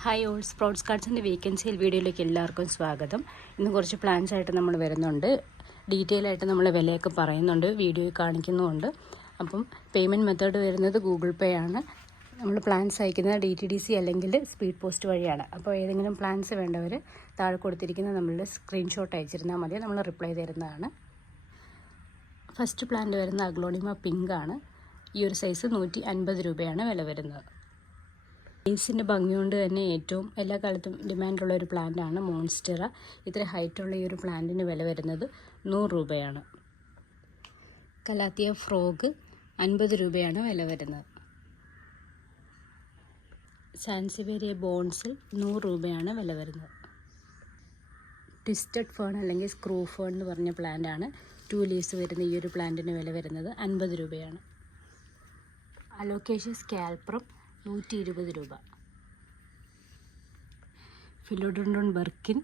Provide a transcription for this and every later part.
Hi all, sprouts കാർഡ്സിൻ്റെ വേക്കൻസിയിൽ വീഡിയോയിലേക്ക് എല്ലാവർക്കും സ്വാഗതം. ഇന്ന് കുറച്ച് പ്ലാൻസ് ആയിട്ട് നമ്മൾ വരുന്നുണ്ട്. ഡീറ്റെയിൽ ആയിട്ട് നമ്മൾ വിലയൊക്കെ പറയുന്നുണ്ട്, വീഡിയോയിൽ കാണിക്കുന്നുമുണ്ട്. അപ്പം പേയ്മെൻറ്റ് മെത്തേഡ് വരുന്നത് ഗൂഗിൾ പേ ആണ്. നമ്മൾ പ്ലാൻസ് അയക്കുന്നത് DTDC അല്ലെങ്കിൽ സ്പീഡ് പോസ്റ്റ് വഴിയാണ്. അപ്പോൾ ഏതെങ്കിലും പ്ലാൻസ് വേണ്ടവർ താഴെ കൊടുത്തിരിക്കുന്ന നമ്മളുടെ സ്ക്രീൻഷോട്ട് അയച്ചിരുന്നാൽ മതി, നമ്മൾ റിപ്ലൈ തരുന്നതാണ്. ഫസ്റ്റ് പ്ലാന്റ് വരുന്ന അഗ്ലോണിമ പിങ്ക് ആണ്. ഈ ഒരു സൈസ് 150 രൂപയാണ് വില വരുന്നത്. ഫേസിൻ്റെ ഭംഗി കൊണ്ട് തന്നെ ഏറ്റവും എല്ലാ കാലത്തും ഡിമാൻഡുള്ള ഒരു പ്ലാന്റാണ് മോൺസ്റ്റെറ. ഇത്ര ഹൈറ്റുള്ള ഈ ഒരു പ്ലാന്റിന് വില വരുന്നത് 100 രൂപയാണ്. കലാത്തിയ ഫ്രോഗ് 50 രൂപയാണ് വില വരുന്നത്. സാൻസിവേരിയ ബോൺസിൽ 100 രൂപയാണ് വില വരുന്നത്. ട്വിസ്റ്റഡ് ഫേൺ അല്ലെങ്കിൽ സ്ക്രൂ ഫേൺ എന്ന് പറഞ്ഞ പ്ലാന്റാണ്. 2 ലീവ്സ് വരുന്ന ഈ ഒരു പ്ലാന്റിന് വില വരുന്നത് 50 രൂപയാണ്. അലോക്കേഷ്യ സ്കാൽപ്രം 120 രൂപ. ഫിലോഡോണ്ടോൺ ബർക്കിൻ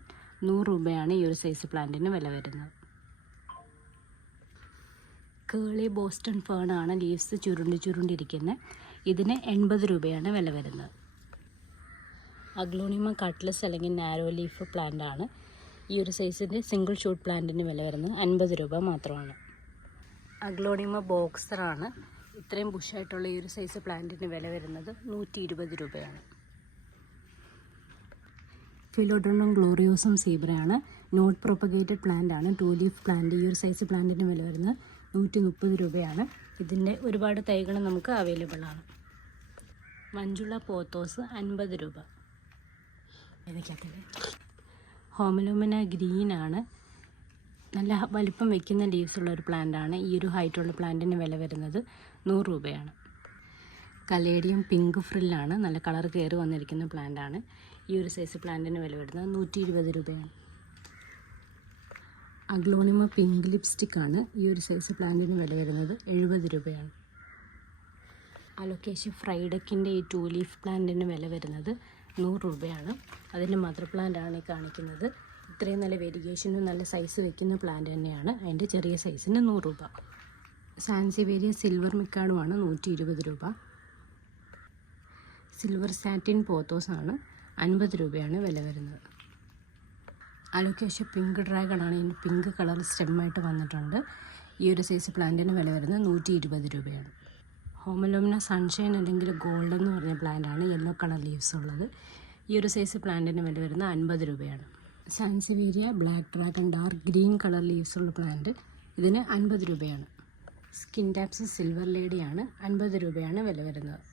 100 രൂപയാണ് ഈ ഒരു സൈസ് പ്ലാന്റിന് വില വരുന്നത്. കേളി ബോസ്റ്റൺ ഫേൺ ആണ്, ലീവ്സ് ചുരുണ്ടിരിക്കുന്നത്. ഇതിന് 80 രൂപയാണ് വില വരുന്നത്. അഗ്ലോണിമ കട്ട്ലസ് അല്ലെങ്കിൽ നാരോ ലീഫ് പ്ലാന്റ് ആണ്. ഈ ഒരു സൈസിൻ്റെ സിംഗിൾ ഷൂട്ട് പ്ലാന്റിന് വില വരുന്നത് 50 രൂപ മാത്രമാണ്. അഗ്ലോണിമ ബോക്സറാണ്. ഇത്രയും ബുഷായിട്ടുള്ള ഈ ഒരു സൈസ് പ്ലാന്റിന് വില വരുന്നത് 120 രൂപയാണ്. ഫിലോഡോണ്ടോൺ ഗ്ലോറിയോസം സീബ്രയാണ്. നോട്ട് പ്രൊപ്പഗേറ്റഡ് പ്ലാന്റ് ആണ്, 2 ലീഫ് പ്ലാന്റ്. ഈ ഒരു സൈസ് പ്ലാന്റിന് വില വരുന്നത് 130 രൂപയാണ്. ഇതിൻ്റെ ഒരുപാട് തൈകൾ നമുക്ക് അവൈലബിൾ ആണ്. മഞ്ജുള പോത്തോസ് 50 രൂപ. ഹോമലോമിന ഗ്രീൻ ആണ്. നല്ല വലിപ്പം വയ്ക്കുന്ന ലീവ്സ് ഉള്ള ഒരു പ്ലാന്റ് ആണ്. ഈ ഒരു ഹൈറ്റുള്ള പ്ലാന്റിന് വില വരുന്നത് 100 രൂപയാണ്. കലേഡിയം പിങ്ക് ഫ്രില്ലാണ്. നല്ല കളർ കയറി വന്നിരിക്കുന്ന പ്ലാന്റ് ആണ്. ഈ ഒരു സൈസ് പ്ലാന്റിന് വില വരുന്നത് 120 രൂപയാണ്. അഗ്ലോണിമ പിങ്ക് ലിപ്സ്റ്റിക് ആണ്. ഈ ഒരു സൈസ് പ്ലാന്റിന് വില വരുന്നത് 70 രൂപയാണ്. അലോക്കേഷ്യ ഫ്രൈഡക്കിൻ്റെ ഈ 2 ലീഫ് പ്ലാന്റിന് വില വരുന്നത് 100 രൂപയാണ്. അതിൻ്റെ മദർ പ്ലാന്റ് ആണ് ഈ കാണിക്കുന്നത്. ഇത്രയും നല്ല വേരിയേഷനും നല്ല സൈസ് വെക്കുന്ന പ്ലാന്റ് തന്നെയാണ്. അതിൻ്റെ ചെറിയ സൈസിന് 100 രൂപ. സാൻസിവേരിയ സിൽവർ മിക്കാഡുമാണ് 120 രൂപ. സിൽവർ സാറ്റിൻ പോത്തോസ് ആണ്, 50 രൂപയാണ് വില വരുന്നത്. അലോക്കേഷ്യ പിങ്ക് ഡ്രാഗൺ ആണ്. ഇതിന് പിങ്ക് കളർ സ്റ്റെമ്മായിട്ട് വന്നിട്ടുണ്ട്. ഈ ഒരു സൈസ് പ്ലാന്റിന് വില വരുന്നത് 120 രൂപയാണ്. ഹോമലോമിന സൺഷൈൻ അല്ലെങ്കിൽ ഗോൾഡ് എന്ന് പറഞ്ഞ പ്ലാന്റ് ആണ്, യെല്ലോ കളർ ലീവ്സ് ഉള്ളത്. ഈ ഒരു സൈസ് പ്ലാന്റിന് വില വരുന്നത് 50 രൂപയാണ്. Sansevieria black dragon dark green colour leaves ഉള്ള പ്ലാന്റ്. ഇതിന് 50 രൂപയാണ്. സ്കിൻ ടാപ്സ് സിൽവർ ലേഡിയാണ്, 50 രൂപയാണ് വില വരുന്നത്.